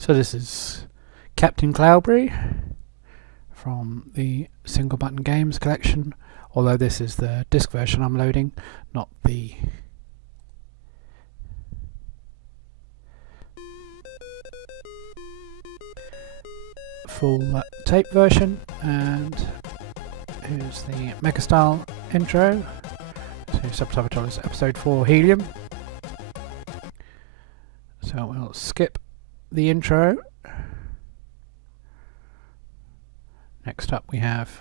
So this is Captain Cloudberry from the Single Button Games collection, although this is the disc version I'm loading, not the full tape version. And here's the Mega Style intro. So subtitle is Episode 4 Helium. So we'll skip the intro. Next up we have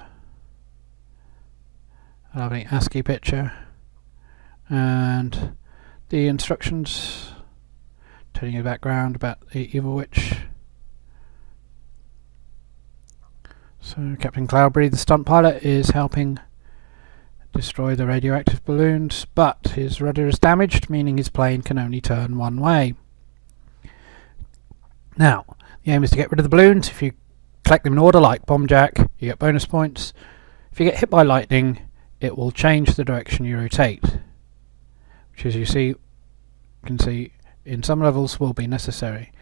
a lovely ASCII picture and the instructions telling you the background about the evil witch. So Captain Cloudberry, the stunt pilot, is helping destroy the radioactive balloons, but his rudder is damaged, meaning his plane can only turn one way. Now, the aim is to get rid of the balloons. If you collect them in order, like Bomb Jack, you get bonus points. If you get hit by lightning, it will change the direction you rotate, which, as you can see in some levels, will be necessary.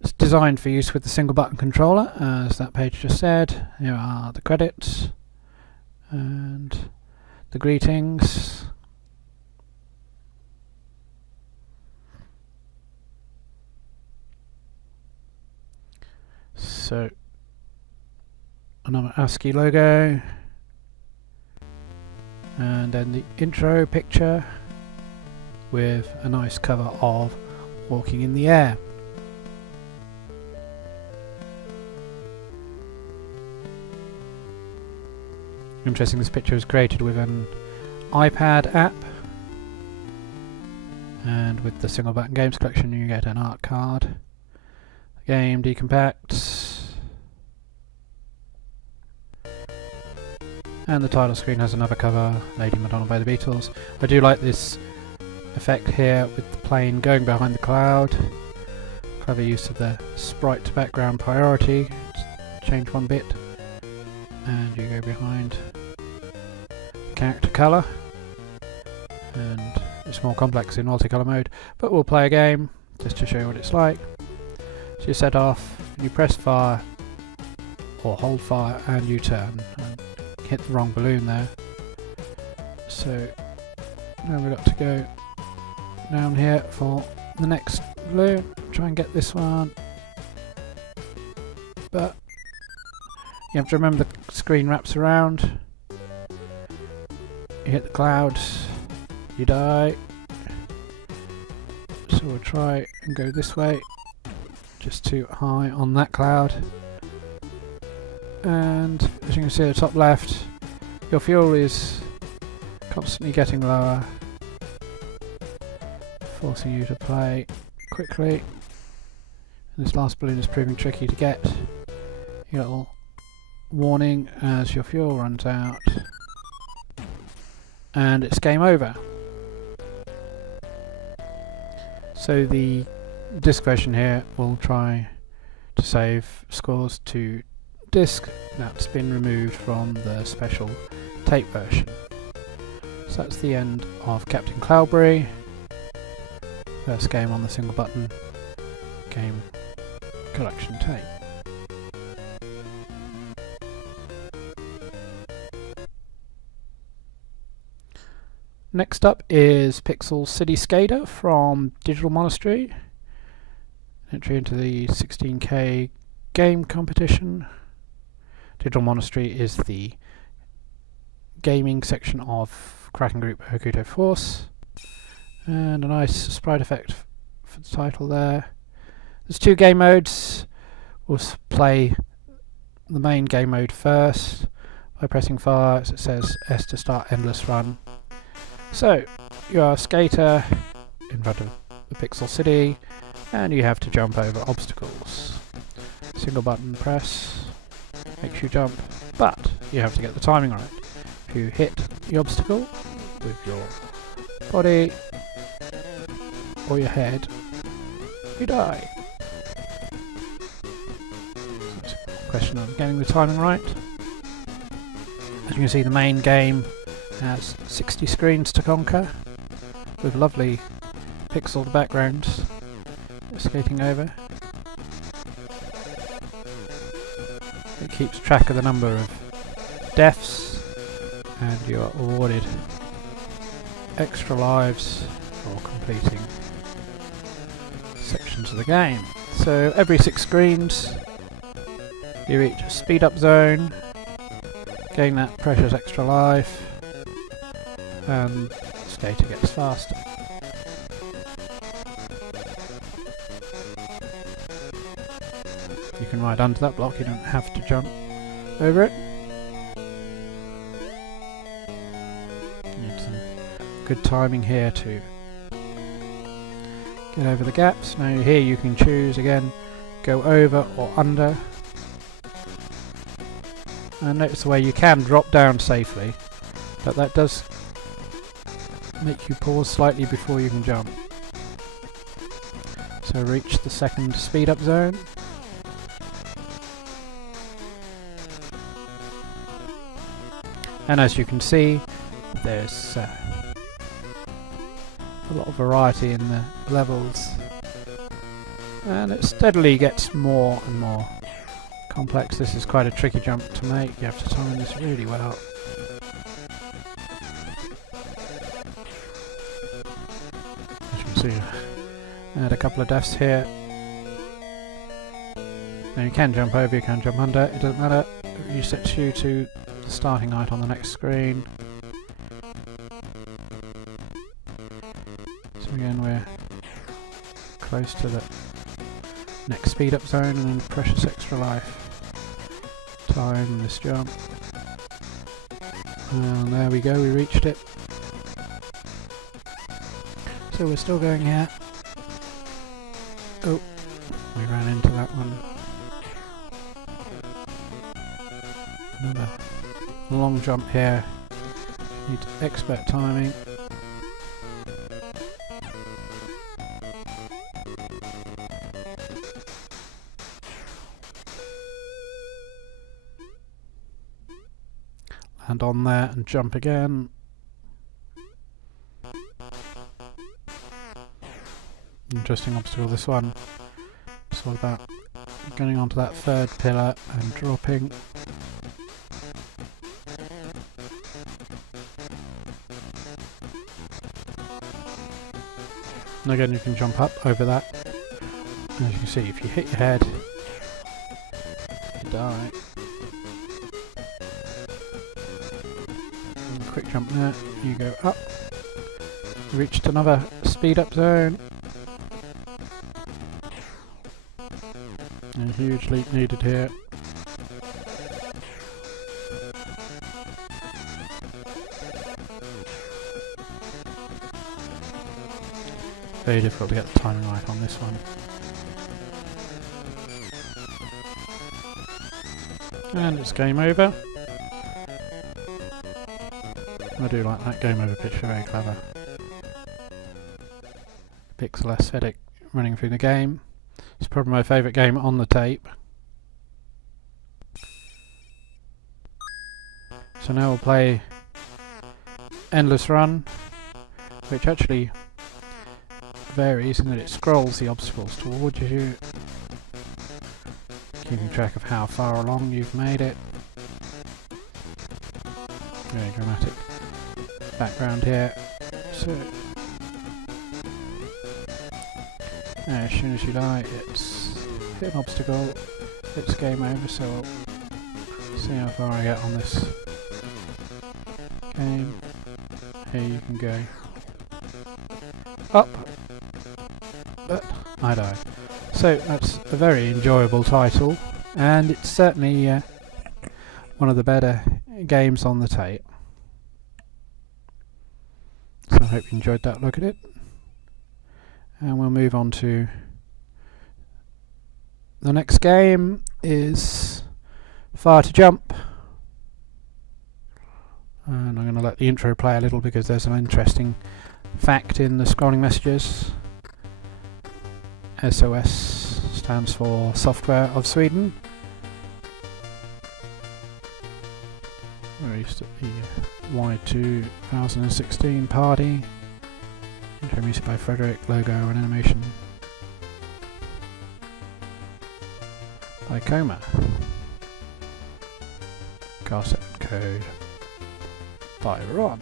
It's designed for use with the single button controller, as that page just said. Here are the credits and the greetings. So another ASCII logo, and then the intro picture with a nice cover of Walking in the Air. Interesting, this picture was created with an iPad app, and with the Single Button Games collection you get an art card. The game decompacts, and the title screen has another cover, Lady Madonna by the Beatles. I do like this effect here with the plane going behind the cloud. Clever use of the sprite to background priority. Change one bit and you go behind character colour, and it's more complex in multicolour mode, but we'll play a game just to show you what it's like. So you set off, you press fire or hold fire and you turn. Hit the wrong balloon there, so now we've got to go down here for the next balloon. Try and get this one, but you have to remember the screen wraps around. You hit the clouds, you die. So we'll try and go this way, just too high on that cloud. And as you can see at the top left, your fuel is constantly getting lower, forcing you to play quickly. And this last balloon is proving tricky to get. You get a little warning as your fuel runs out, and it's game over. So the disc version here will try to save scores to disc that's been removed from the special tape version. So that's the end of Captain Cloudberry, first game on the Single Button Game collection tape. Next up is Pixel City Skater from Digital Monastery, entry into the 16K game competition. Digital Monastery is the gaming section of Kraken Group Hokuto Force, and a nice sprite effect for the title there. There's two game modes. We'll play the main game mode first by pressing fire, as it says S to start endless run. So you are a skater in front of the Pixel City and you have to jump over obstacles. Single button press makes you jump, but you have to get the timing right. If you hit the obstacle with your body or your head, you die. So it's a question of getting the timing right. As you can see, the main game has 60 screens to conquer with lovely pixeled backgrounds skating over. keeps track of the number of deaths, and you are awarded extra lives for completing sections of the game. So every 6 screens you reach a speed up zone, gain that precious extra life, and skater gets faster. You can ride under that block, you don't have to jump over it. Need some good timing here to get over the gaps. Now here you can choose again, go over or under. And notice the way you can drop down safely, but that does make you pause slightly before you can jump. So reach the second speed up zone. And as you can see, there's a lot of variety in the levels, and it steadily gets more and more complex. This is quite a tricky jump to make. You have to time this really well. As you can see, I had a couple of deaths here. Now you can jump over, you can jump under, it doesn't matter. It resets you to the starting height on the next screen. So again, we're close to the next speed up zone, and then precious extra life. Time this jump. And there we go, we reached it. So we're still going here. Oh, we ran into that one. Another long jump here. Need expert timing. Land on there and jump again. Interesting obstacle, this one. It's all about getting onto that third pillar and dropping. And again, you can jump up over that. As you can see, if you hit your head, you die. And quick jump there, you go up. You reached another speed up zone. And a huge leap needed here. Very difficult to get the timing right on this one. And it's game over. I do like that game over picture, very clever. Pixel aesthetic running through the game. It's probably my favourite game on the tape. So now we'll play Endless Run, which actually varies in that it scrolls the obstacles towards you, keeping track of how far along you've made it. Very dramatic background here. So as soon as you die, it's hit an obstacle, it's game over. So we'll see how far I get on this game. Here you can go up, but I died. So that's a very enjoyable title, and it's certainly one of the better games on the tape. So I hope you enjoyed that look at it, and we'll move on to the next game. Is Fire to Jump, and I'm going to let the intro play a little because there's an interesting fact in the scrolling messages. SOS stands for Software of Sweden. Released at the Y2016 party. Intro music by Frederick, logo and animation by Koller. Cast code by Ron.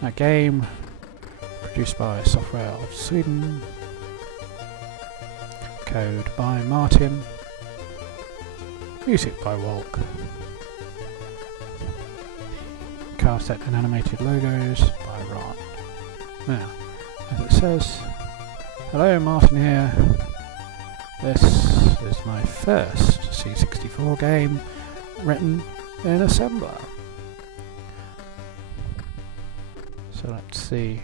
A game produced by Software of Sweden. Code by Martin. Music by Walk. Cast and animated logos by Ron. Now, as it says, hello, Martin here. This is my first C64 game written in assembler. So let's see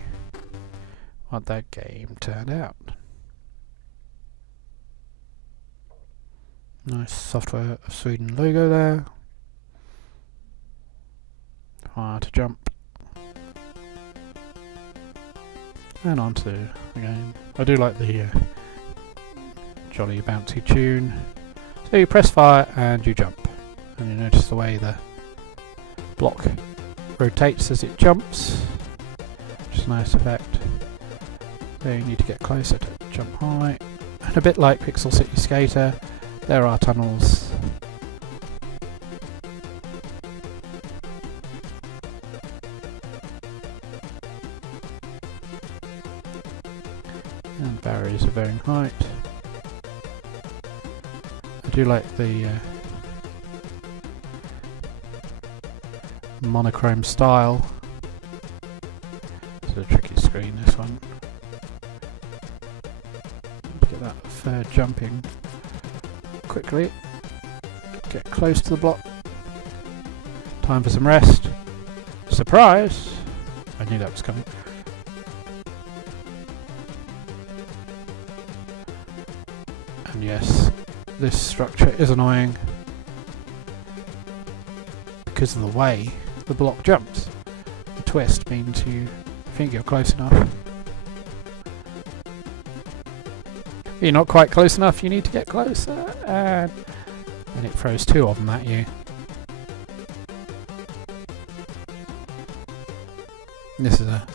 what that game turned out. Nice Software of Sweden logo there. Fire to jump. And onto the game. I do like the jolly bouncy tune. So you press fire and you jump. And you notice the way the block rotates as it jumps, which is a nice effect. So you need to get closer to jump high. And a bit like Pixel City Skater, there are tunnels. And barriers of varying height. I do like the monochrome style. It's a tricky screen, this one. Get that third jumping quickly. Get close to the block. Time for some rest. Surprise! I knew that was coming. And yes, this structure is annoying because of the way the block jumps. The twist means you think you're close enough. If you're not quite close enough, you need to get closer, and then it throws two of them at you. This is a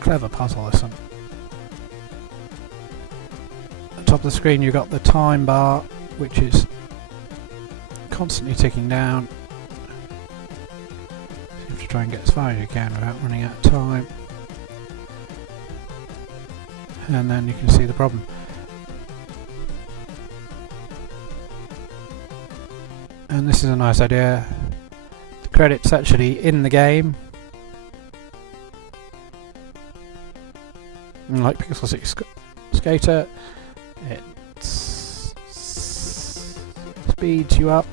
clever puzzle, this one. At the top of the screen you've got the time bar, which is constantly ticking down. You have to try and get as far as you can without running out of time. And then you can see the problem. And this is a nice idea. The credit's actually in the game. And like Pixel City Skater, it speeds you up.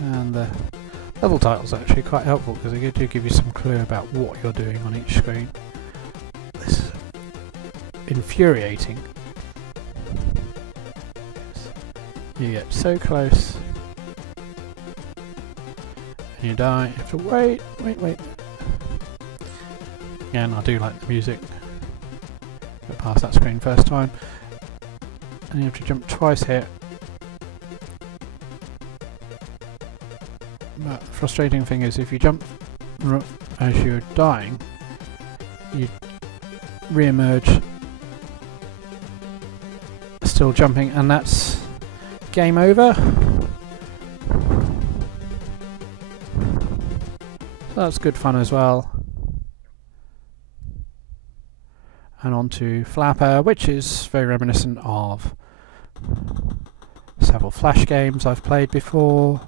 And the level titles are actually quite helpful because they do give you some clue about what you're doing on each screen. This is infuriating. You get so close and you die. You have to wait. Again, I do like the music. Go past that screen first time. And you have to jump twice here. But the frustrating thing is if you jump as you're dying, you re-emerge still jumping, and that's game over. So that's good fun as well. And on to Flapper, which is very reminiscent of several Flash games I've played before.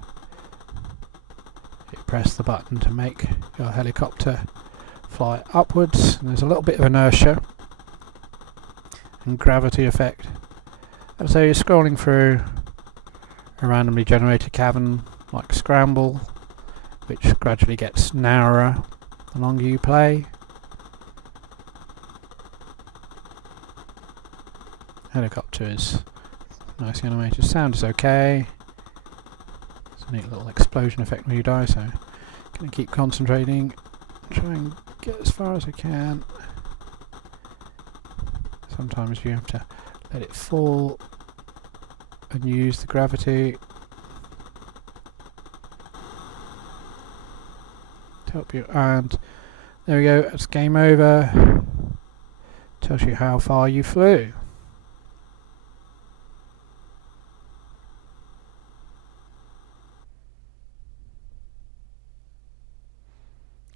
You press the button to make your helicopter fly upwards, and there's a little bit of inertia and gravity effect. And so you're scrolling through a randomly generated cavern like Scramble, which gradually gets narrower the longer you play. Helicopter is nice animated. Sound is okay. It's a neat little explosion effect when you die, so I'm going to keep concentrating, try and get as far as I can. Sometimes you have to let it fall and use the gravity to help you. And there we go, it's game over. Tells you how far you flew.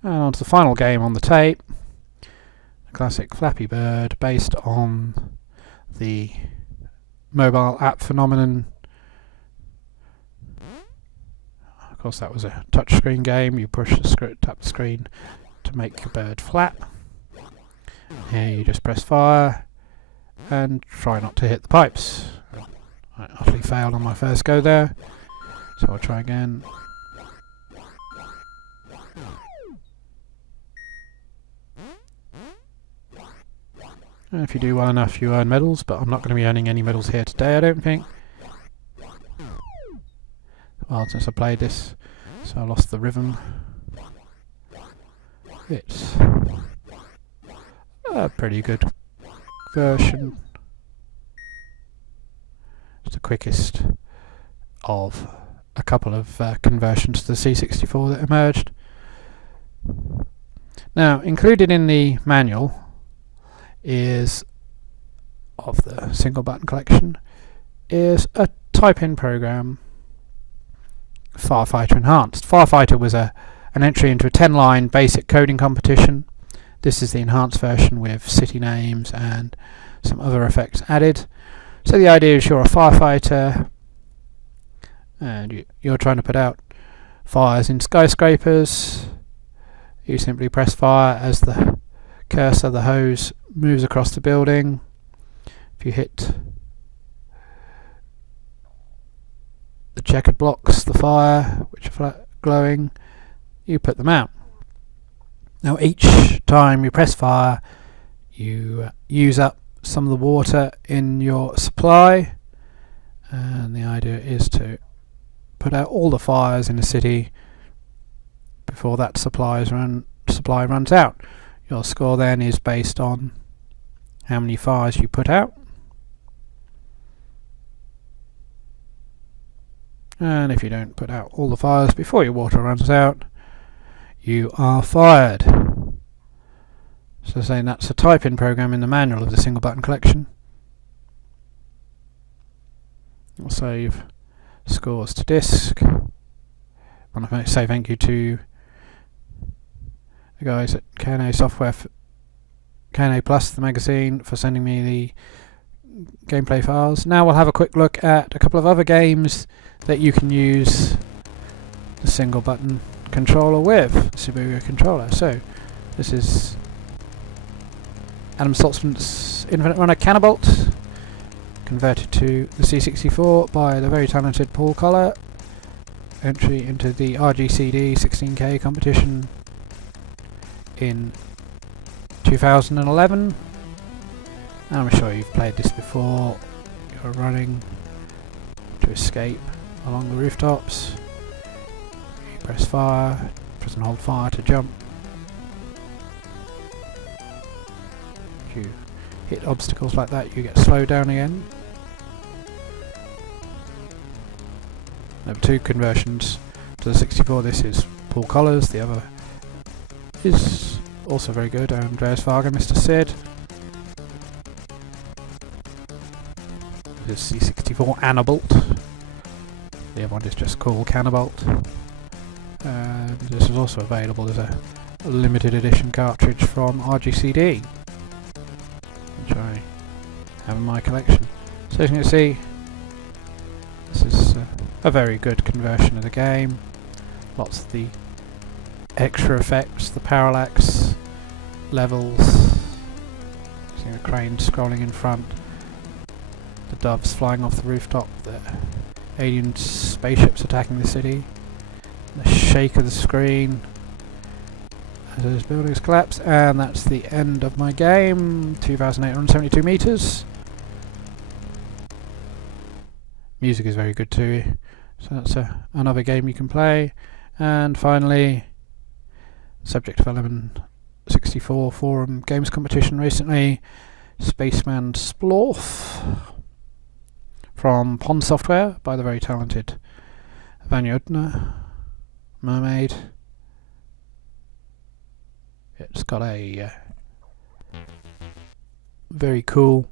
And on to the final game on the tape, a classic Flappy Bird based on the mobile app phenomenon. Of course, that was a touchscreen game. You push the script, tap the screen to make your bird flap. Here you just press fire and try not to hit the pipes. I utterly failed on my first go there, so I'll try again. And if you do well enough, you earn medals, but I'm not going to be earning any medals here today, I don't think. Well, since I played this, so I lost the rhythm. It's a pretty good version. It's the quickest of a couple of conversions to the C64 that emerged. Now, included in the manual is of the single button collection is a type-in program, Firefighter Enhanced. Firefighter was an entry into a 10-line basic coding competition. This is the enhanced version with city names and some other effects added. So the idea is you're a firefighter and you're trying to put out fires in skyscrapers. You simply press fire as the cursor, the hose, moves across the building. If you hit the checkered blocks, the fire, which are glowing, you put them out. Now each time you press fire, you use up some of the water in your supply, and the idea is to put out all the fires in the city before that supply runs out. Your score then is based on how many fires you put out. And if you don't put out all the fires before your water runs out, you are fired. So saying that's a type-in program in the manual of the single button collection. I'll save scores to disk. I want to say thank you to the guys at K&A Software, K&A Plus, the magazine, for sending me the gameplay files. Now we'll have a quick look at a couple of other games that you can use the single button controller with, the SiBUGA controller. So this is Adam Saltzman's Infinite Runner Cannabolt, converted to the C64 by the very talented Paul Koller. Entry into the RGCD 16K competition in 2011. I'm sure you've played this before. You're running to escape along the rooftops. You press fire, press and hold fire to jump. If you hit obstacles like that, you get slowed down again. There are two conversions to the 64. This is Paul Koller's, the other is also very good, Andreas Varga, Mr. Sid. This is C64 Anabolt. The other one is just called Cannabolt. This is also available as a limited edition cartridge from RGCD, which I have in my collection. So as you can see, this is a very good conversion of the game. Lots of the extra effects, the parallax levels, seeing a crane scrolling in front, the doves flying off the rooftop, the alien spaceships attacking the city, the shake of the screen as those buildings collapse. And that's the end of my game. 2,872 meters. Music is very good too, so that's another game you can play. And finally, subject of Element 64 Forum Games competition recently, Spaceman Splorf from Pond Software by the very talented Vanya Udner, Mermaid. It's got a very cool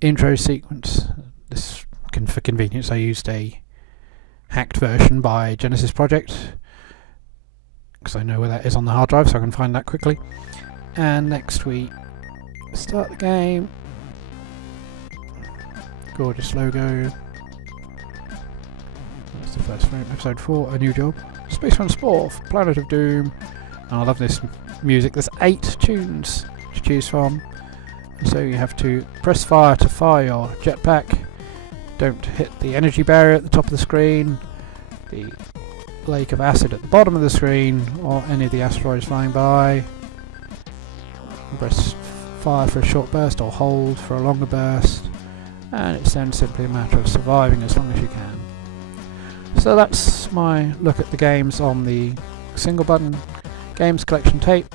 intro sequence. This, for convenience, I used a hacked version by Genesis Project, because I know where that is on the hard drive, so I can find that quickly. And next we start the game. Gorgeous logo. That's the first frame. Episode 4, A New Job. Spaceman Splorf, Planet of Doom. And I love this music. There's 8 tunes to choose from. And so you have to press fire to fire your jetpack. Don't hit the energy barrier at the top of the screen, the lake of acid at the bottom of the screen, or any of the asteroids flying by. Press fire for a short burst or hold for a longer burst. And it's then simply a matter of surviving as long as you can. So that's my look at the games on the single button games collection tape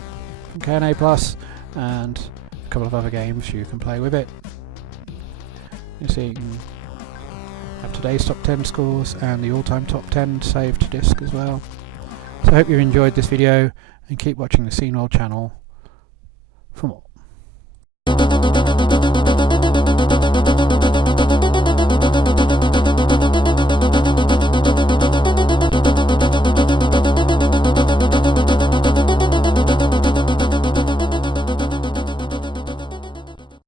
from K&A Plus, and a couple of other games you can play with it. You see, you can have today's top 10 scores and the all-time top 10 saved to disk as well. So I hope you enjoyed this video, and keep watching the Scene World channel for more.